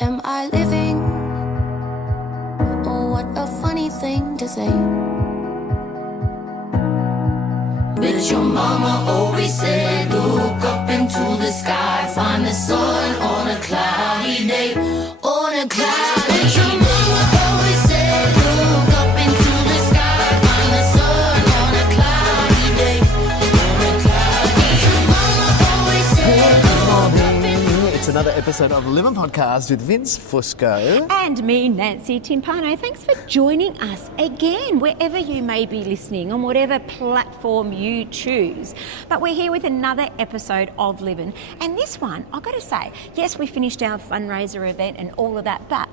Am I living? Oh, what a funny thing to say. But your mama always said, look up into the sky, find the sun on a cloudy day, on a cloudy day. Your mama always said, look up into the sky, find the sun on a cloudy day, on a cloudy day. Your mama always said, look up into It's another episode of Living Podcast with Vince Fusco. And me, Nancy Timpano. Thanks for joining us again, wherever you may be listening, on whatever platform you choose. But we're here with another episode of Living. And this one, I've got to say, yes, we finished our fundraiser event and all of that, but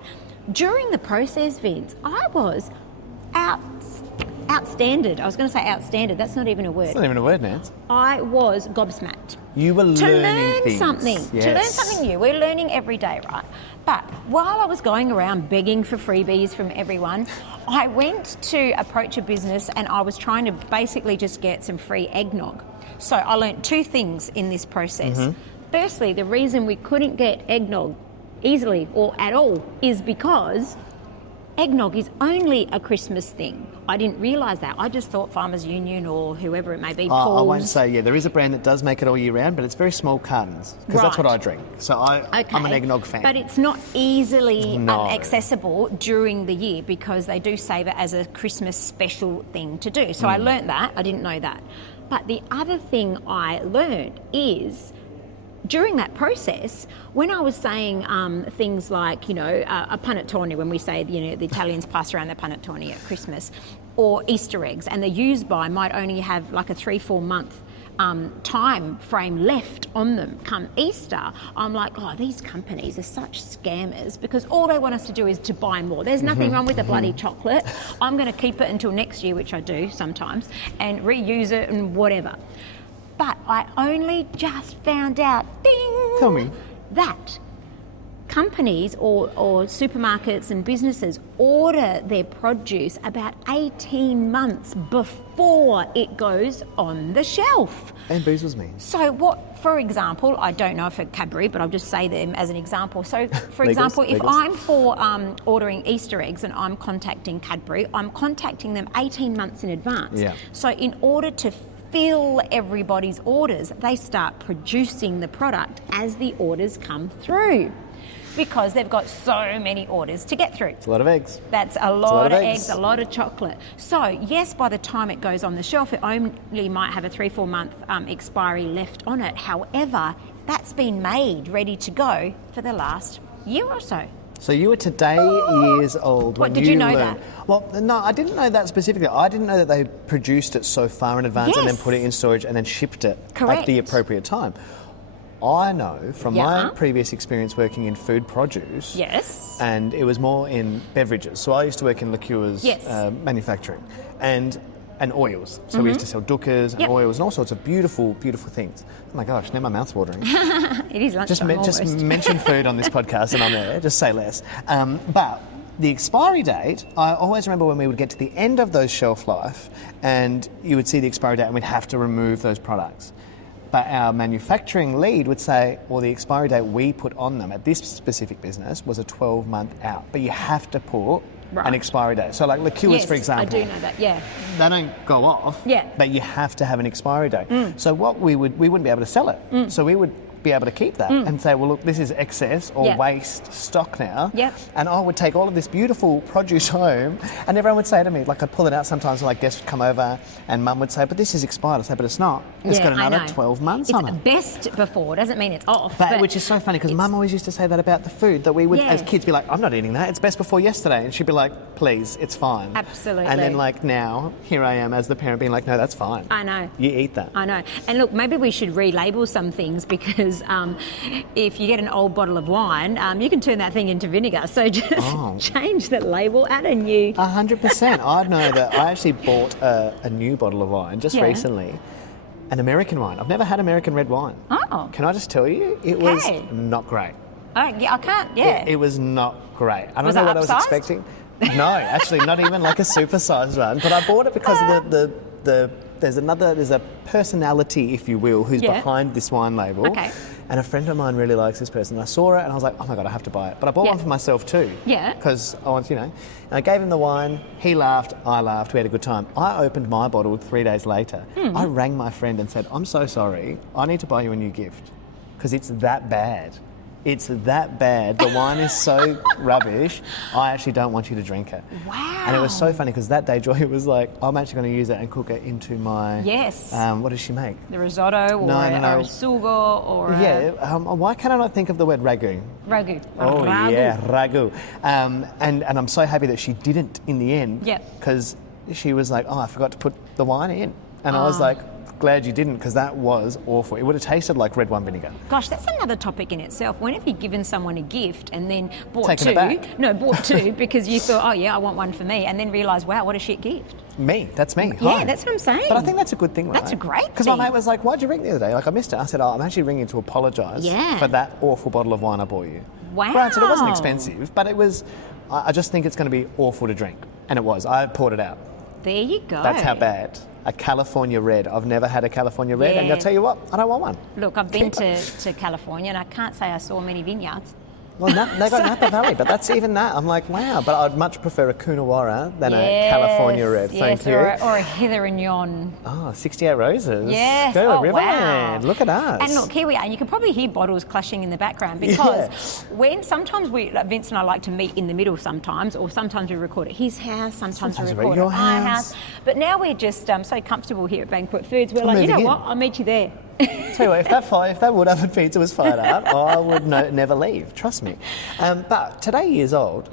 during the process, Vince, I was outstanded. I was going to say outstanded. That's not even a word. It's not even a word, Nance. I was gobsmacked. You were To learning learn things. something. Yes. To learn something new. We're learning every day, right? But while I was going around begging for freebies from everyone, I went to approach a business and I was trying to basically just get some free eggnog. So I learned two things in this process. Mm-hmm. Firstly, the reason we couldn't get eggnog easily or at all is because eggnog is only a Christmas thing. I didn't realise that. I just thought Farmers Union or whoever it may be, I won't Paul's. say, yeah, there is a brand that does make it all year round, but it's very small cartons, because that's what Right. I drink. So I'm an eggnog fan. But it's not easily No. accessible during the year because they do save it as a Christmas special thing to do. So I learnt that. I didn't know that. But the other thing I learned is during that process, when I was saying things like, a panettone, when we say, the Italians pass around their panettone at Christmas, or Easter eggs, and the use by might only have like a 3-4 month time frame left on them come Easter, I'm like, oh, these companies are such scammers because all they want us to do is to buy more. There's nothing wrong with the bloody chocolate. I'm going to keep it until next year, which I do sometimes, and reuse it and whatever. But I only just found out, ding, Tell me. that companies or supermarkets and businesses order their produce about 18 months before it goes on the shelf. Bamboozles me. So what, for example, I don't know for Cadbury, but I'll just say them as an example. So, for example, if Legals. I'm for ordering Easter eggs and I'm contacting Cadbury, I'm contacting them 18 months in advance. Yeah. So in order to fill everybody's orders, they start producing the product as the orders come through because they've got so many orders to get through. It's a lot of eggs. That's a lot of of eggs. eggs, a lot of chocolate. So yes, by the time it goes on the shelf, it only might have a 3-4 month expiry left on it. However, that's been made ready to go for the last year or so. So you were today years old when What, did you know learned. that? Well, no, I didn't know that specifically. I didn't know that they produced it so far in advance and then Yes. put it in storage and then shipped it at Correct. the appropriate time. I know from my Yeah. previous experience working in food produce, Yes. and it was more in beverages. So I used to work in liqueurs Yes. manufacturing and oils. So we used to sell dukkers and Yep. oils and all sorts of beautiful, beautiful things. Oh my gosh, now my mouth's watering. It is Just lunchtime almost. mention food on this podcast and I'm there. Just say less. But the expiry date, I always remember when we would get to the end of those shelf life and you would see the expiry date and we'd have to remove those products. But our manufacturing lead would say, well, the expiry date we put on them at this specific business was a 12-month out. But you have to put Right. an expiry date. So like liqueurs, Yes, for example. I do know that, yeah. They don't go off, Yeah. but you have to have an expiry date. So what we wouldn't be able to sell it. So we would be able to keep that and say, well, look, this is excess or Yeah. waste stock now. Yep. And I would take all of this beautiful produce home and everyone would say to me, like I'd pull it out sometimes and like guests would come over and mum would say, but this is expired. I'd say, but it's not. It's got I another know. 12 months it's on it. best before, doesn't mean it's off. But, which is so funny because mum always used to say that about the food, that we would, Yeah. as kids, be like, I'm not eating that. It's best before yesterday. And she'd be like, please, it's fine. Absolutely. And then like now, here I am as the parent being like, no, that's fine. I know. You eat that. I know. And look, maybe we should relabel some things because if you get an old bottle of wine, you can turn that thing into vinegar. So just change the label, add a new. 100%. I know that I actually bought a new bottle of wine just Yeah. recently. An American wine. I've never had American red wine. Oh. Can I just tell you, it was Okay. not great. Oh, yeah, I can't, yeah. It was not great. I don't Was know it what I was upsized? expecting. No, actually, not even like a supersized one. But I bought it because of there's a personality, if you will, who's Yeah. behind this wine label. Okay. and a friend of mine really likes this person. And I saw it and I was like, oh my God, I have to buy it. But I bought one for myself too. Yeah. Because I want, and I gave him the wine. He laughed, I laughed, we had a good time. I opened my bottle 3 days later. I rang my friend and said, I'm so sorry, I need to buy you a new gift because it's that bad. It's that bad. The wine is so rubbish. I actually don't want you to drink it. Wow. And it was so funny because that day Joy was like, I'm actually going to use it and cook it into my... Yes. What does she make? The risotto or a sugo or why can I not think of the word ragu? Ragu. Oh, yeah, ragu. And I'm so happy that she didn't in the end. Yep. Because she was like, oh, I forgot to put the wine in. And I was like, glad you didn't, because that was awful. It would have tasted like red wine vinegar. Gosh, that's another topic in itself. When have you given someone a gift and then bought Taken two? it back. No, bought two because you thought, oh yeah, I want one for me, and then realised, wow, what a shit gift. Me, that's me. Yeah, Hi. that's what I'm saying. But I think that's a good thing, right? That's a great Because my thing. mate was like, why'd you ring the other day? Like, I missed it. I said, oh, I'm actually ringing to apologise for that awful bottle of wine I bought you. Wow. Granted, it wasn't expensive, but it was, I just think it's going to be awful to drink. And it was. I poured it out. There you go. That's how bad. A California red. I've never had a California red, and I'll tell you what, I don't want one. Look, I've been to California, and I can't say I saw many vineyards. Well, they got Napa Valley, but that's even that. I'm like, wow, but I'd much prefer a Coonawarra than a California red. Yes, Thank you. or a Heather-Ignon. Oh, 68 Roses. Yes. Go to Oh, Riverland. wow. Look at us. And look, here we are. And you can probably hear bottles clashing in the background because when sometimes Vince and I like to meet in the middle sometimes, or sometimes we record at his house, sometimes we record at my house. But now we're just so comfortable here at Banquet Foods. We're like, you know what? I'll meet you there. Tell you what, if that wood oven pizza was fired up, I would never leave. Trust me. But today years old.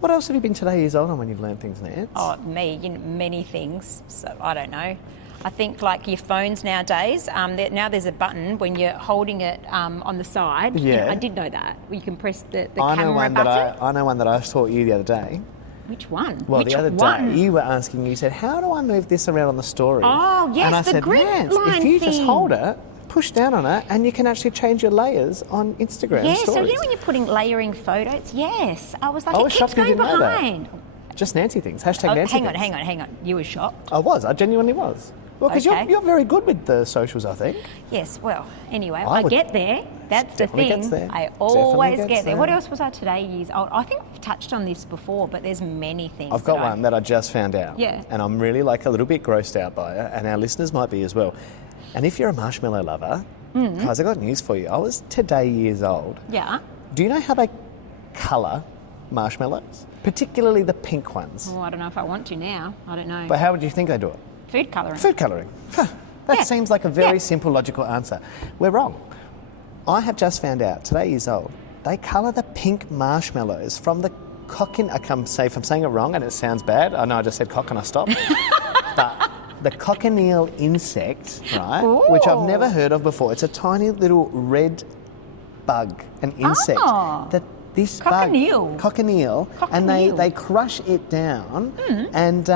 What else have you been today years old on when you've learned things, Nance? Oh, me, many things. So I don't know. I think like your phones nowadays. Now there's a button when you're holding it on the side. Yeah. I did know that. You can press the I camera button. I know one that I taught you the other day. Which one? Well, Which the other one? day you were asking, you said, how do I move this around on the story? Oh, yes, and I the said, grid Nance, line if you just thing. hold it, push down on it, and you can actually change your layers on Instagram Yeah, stories. so you know when you're putting layering photos? Yes. I was like, I it was keeps shocked you going didn't know that. behind. Just Nancy things. Hashtag Nancy things. Hang on. You were shocked? I was. I genuinely was. Well, because Okay. you're very good with the socials, I think. Yes, well, anyway, I I would- get there. That's the Definitely thing. gets there. I Definitely always gets get there. there. What else was I today years old? I think we've touched on this before, but there's many things. I've got one that I just found out. Yeah. And I'm really like a little bit grossed out by it, and our listeners might be as well. And if you're a marshmallow lover, guys, I got news for you. I was today years old. Yeah. Do you know how they colour marshmallows? Particularly the pink ones. Well, I don't know if I want to now. I don't know. But how would you think they do it? Food colouring. Food colouring. Huh. That Yeah. seems like a very Yeah. simple, logical answer. We're wrong. I have just found out, today years old, they colour the pink marshmallows from the if I'm saying it wrong and it sounds bad, I know I just said cock and I stopped, but the cochineal insect, right, which I've never heard of before. It's a tiny little red bug, an insect. Oh. That this Cochineal. bug, cochineal, and they crush it down and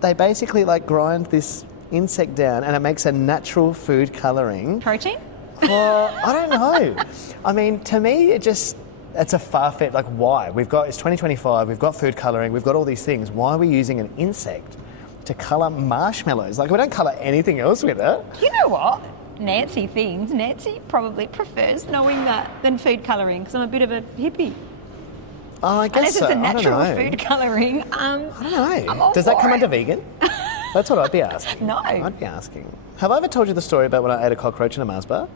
they basically like grind this insect down and it makes a natural food colouring. Protein? Well, I don't know. I mean, to me, it's a far-fetched, like why? It's 2025, we've got food colouring, we've got all these things. Why are we using an insect to colour marshmallows? Like, we don't colour anything else with it. You know what? Nancy probably prefers knowing that than food colouring because I'm a bit of a hippie. Oh, I guess Unless so. it's a natural I don't know. food colouring. I don't know. I'm all Does that for come it. under vegan? That's what I'd be asking. No. I'd be asking. Have I ever told you the story about when I ate a cockroach in a Mars bar?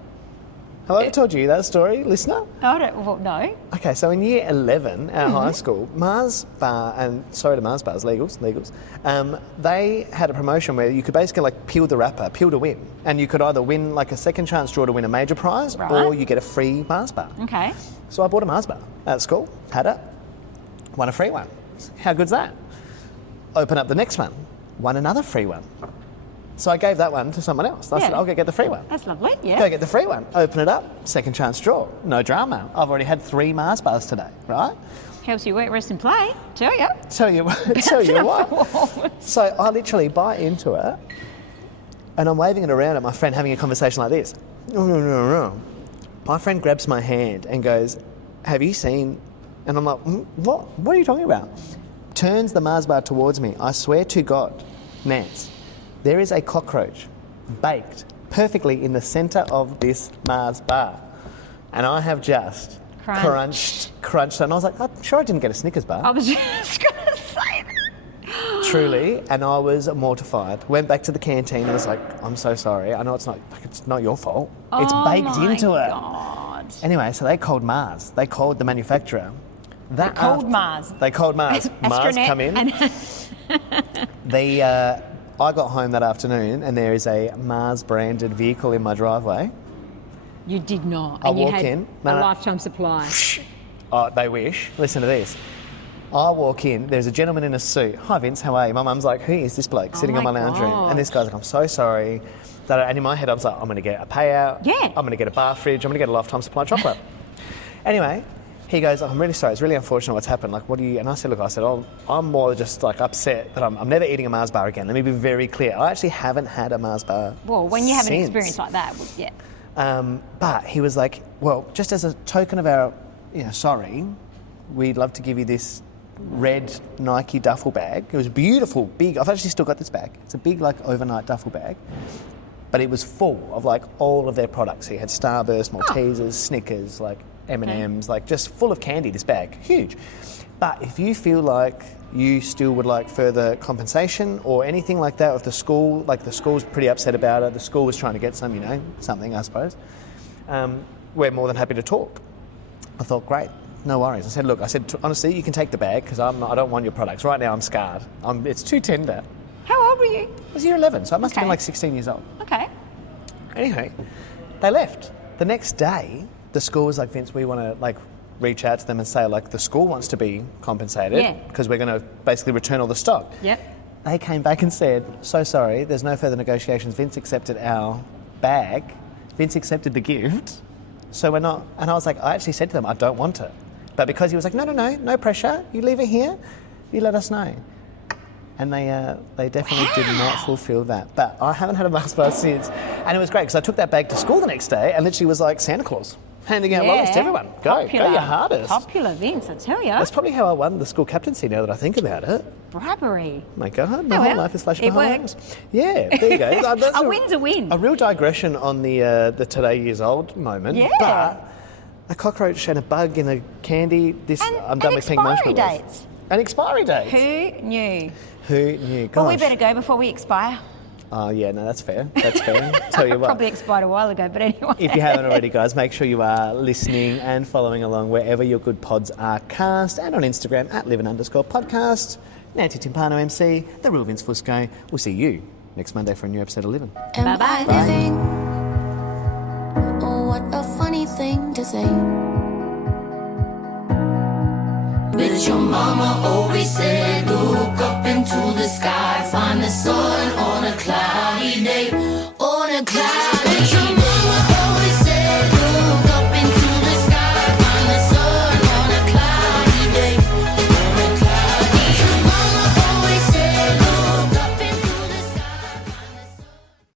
Have I ever told you that story, listener? No. Okay, so in year 11 at high school, Mars Bar, and sorry to Mars Bars, legals, they had a promotion where you could basically like peel the wrapper, peel to win. And you could either win like a second chance draw to win a major prize or you get a free Mars Bar. Okay. So I bought a Mars Bar at school, had it, won a free one. How good's that? Open up the next one, won another free one. So I gave that one to someone else. I said, I'll go get the free one. That's lovely, yeah. Go get the free one. Open it up. Second chance draw. No drama. I've already had 3 Mars bars today, right? Helps you work, rest and play. Tell you. Tell you what. So I literally bite into it and I'm waving it around at my friend having a conversation like this. My friend grabs my hand and goes, have you seen? And I'm like, what? What are you talking about? Turns the Mars bar towards me. I swear to God, Nance, there is a cockroach baked perfectly in the centre of this Mars bar. and I have just crunched, and I was like, I'm sure I didn't get a Snickers bar. I was just going to say that. Truly, and I was mortified. Went back to the canteen and was like, I'm so sorry. I know it's not your fault. It's baked into it. God. Anyway, so they called Mars. They called the manufacturer. They called Mars. They called Mars. Mars, come in. I got home that afternoon and there is a Mars branded vehicle in my driveway. You did not. I And you walk had in. a lifetime supply. Oh, they wish. Listen to this. I walk in, there's a gentleman in a suit. Hi Vince, how are you? My mum's like, who is this bloke sitting on my lounge room? And this guy's like, I'm so sorry. And in my head I was like, I'm going to get a payout. Yeah. I'm going to get a bar fridge. I'm going to get a lifetime supply of chocolate. Anyway, he goes, I'm really sorry. It's really unfortunate what's happened. Like, what do you... And I said, look, I'm more just like upset that I'm never eating a Mars bar again. Let me be very clear. I actually haven't had a Mars bar Well, when you have an since. experience like that, yeah. But he was like, well, just as a token of our, sorry, we'd love to give you this red Nike duffel bag. It was beautiful, big. I've actually still got this bag. It's a big, like, overnight duffel bag. But it was full of, like, all of their products. So you had Starburst, Maltesers, Snickers, like, M&Ms, like, just full of candy, this bag. Huge. But if you feel like you still would like further compensation or anything like that, if the school's pretty upset about it, the school was trying to get some, something, I suppose, we're more than happy to talk. I thought, great. No worries. I said, look, honestly, you can take the bag because I don't want your products. Right now I'm scarred. It's too tender. How old were you? I was year 11, so I must have been like 16 years old. Okay. Anyway, they left. The next day, the school was like, Vince, we want to like reach out to them and say like the school wants to be compensated because we're going to basically return all the stock. Yep. They came back and said, so sorry, there's no further negotiations. Vince accepted our bag. Vince accepted the gift. So we're not... And I was like, I actually said to them, I don't want it. But because he was like, no pressure. You leave it here. You let us know. And they definitely did not fulfil that. But I haven't had a Mars bar since. And it was great because I took that bag to school the next day and literally was like Santa Claus, handing out lollies to everyone. Go your hardest. Popular Vince, I tell you. That's probably how I won the school captaincy now that I think about it. Bribery. My God, my whole life is flashing it behind worked. us. Yeah, there you go. That's a win's a win. A real digression on the today years old moment. Yeah. But a cockroach and a bug in a candy. I'm done with pink marshmallows. Dates. An expiry date. Who knew? Who knew? Gosh. Well, we better go before we expire. Oh, yeah, no, that's fair. That's fair. Tell you what. Probably expired a while ago, but anyway. If you haven't already, guys, make sure you are listening and following along wherever your good pods are cast and on Instagram at @livin_podcast. Nancy Timpano MC, The Real Vince Fusco. We'll see you next Monday for a new episode of Livin'. Am I Bye-bye. living? Oh, what a funny thing to say. But your mama always said, look up into the sky, find the sun